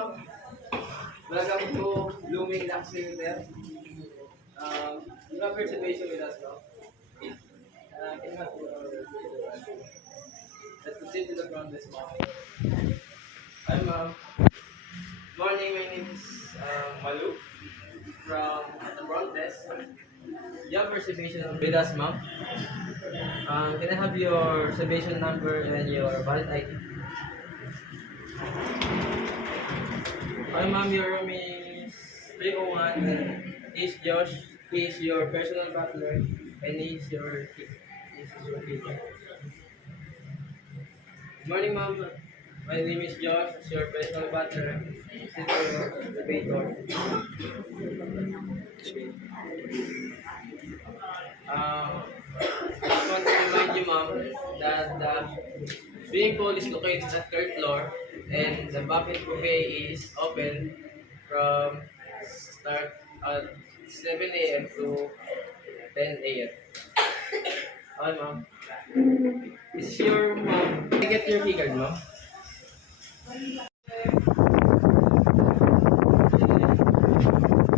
ma'am. Welcome to Blooming Luxury Hotel. You have reservation with us now. Can you have your let's proceed to the front desk, ma'am. Hi, ma'am. Morning, my name is Malu from the front desk. You have reservation with us, ma'am. Can I have your reservation number and your valid ID? Hi, ma'am. Your room is 301. Is Josh. He is your personal butler, and he is your kid. This is your kid. Good morning, ma'am. My name is Josh. As your personal butler. Sit your elevator. I just want to remind you, ma'am, that the swimming pool is located at third floor, and the buffet buffet is open from start at 7 a.m. to 10 a.m. Okay, ma'am. This is your mom. Can I get your key card, ma'am?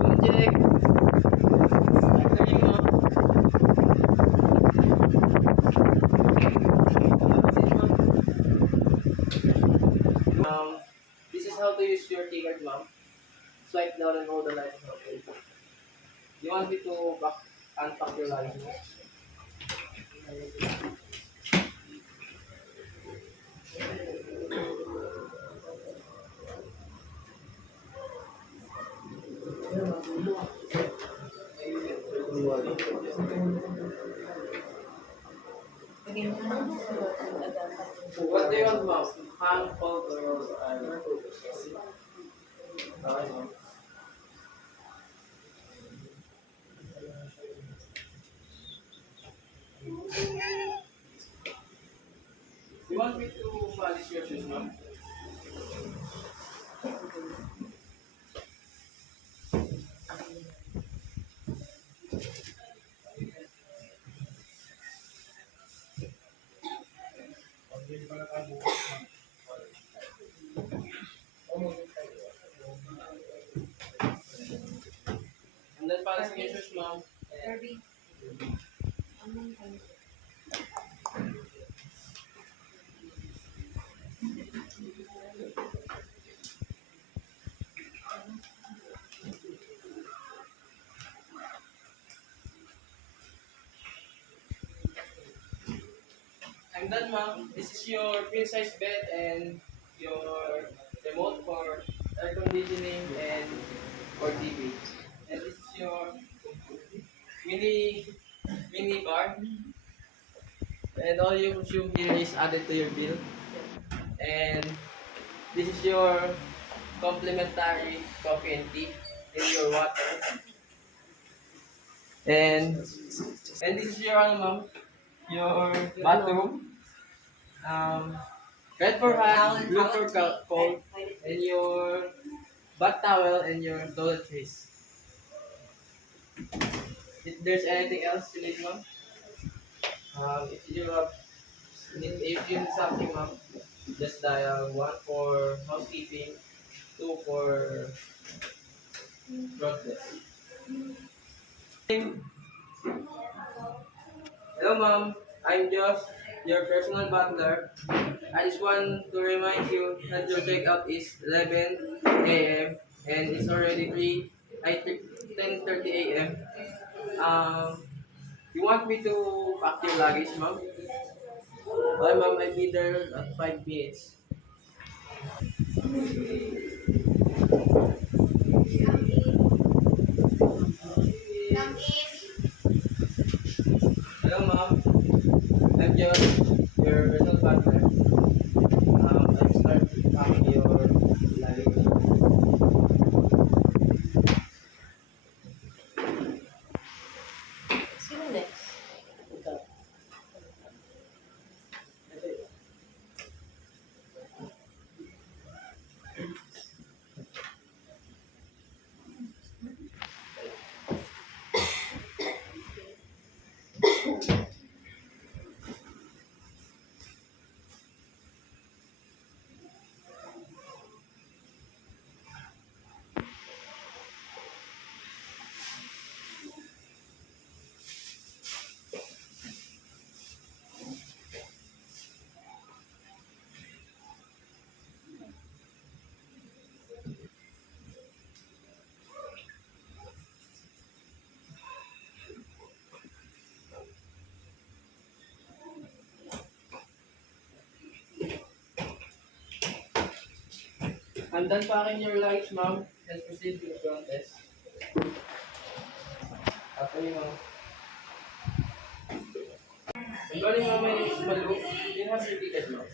Ma'am, check. After you, ma'am. This is how to use your key card, ma'am. Swipe down and hold the license. Okay. You want me to unpack your license? What do you want, ma'am? Hand, fold, or okay, ma'am. You want me to polish your shoes, ma'am? And then polishing your shoes, ma'am. I'm done, ma'am. This is your queen size bed and your remote for air conditioning and for TV. And this is your mini mini bar. And all you consume here is added to your bill. And this is your complimentary coffee and tea in your water. And this is your ma'am, your bathroom. Red for hot, blue for cold, and your bath towel and your toiletries. If there's anything else you need, ma'am, if you have if you need something, ma'am, just dial 1 for housekeeping, 2 for front desk. Hello, ma'am. I'm Josh, your personal butler. I just want to remind you that your checkout is 11 a.m. and it's already 10:30 a.m. Um, you want me to pack your luggage, ma'am? Okay, ma'am. I'll be there at 5 minutes. Hello, ma'am. I'm Josh, your personal butler. I'll start packing your luggage. Sino next? Ikaw. I'm done packing your luggage, ma'am. Let's proceed to the front desk. After you, ma'am. Good morning, ma'am. My name is Malu. Do you have your ticket, ma'am?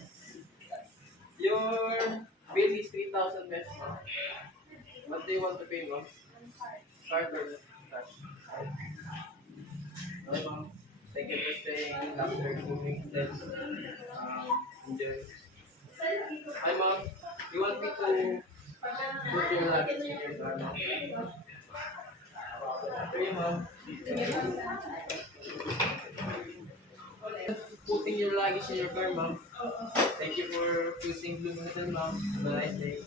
Your bill is 3,000 pesos, ma'am. What do you want to pay, ma'am? Card or cash? Okay, ma'am. Thank you for staying after 2 weeks. Enjoy. Hi, ma'am. You want me to put your luggage in your car, ma'am? After you, ma'am. Putting your luggage in your car, ma'am. Thank you for choosing Blue Mountain, ma'am. Have a nice day.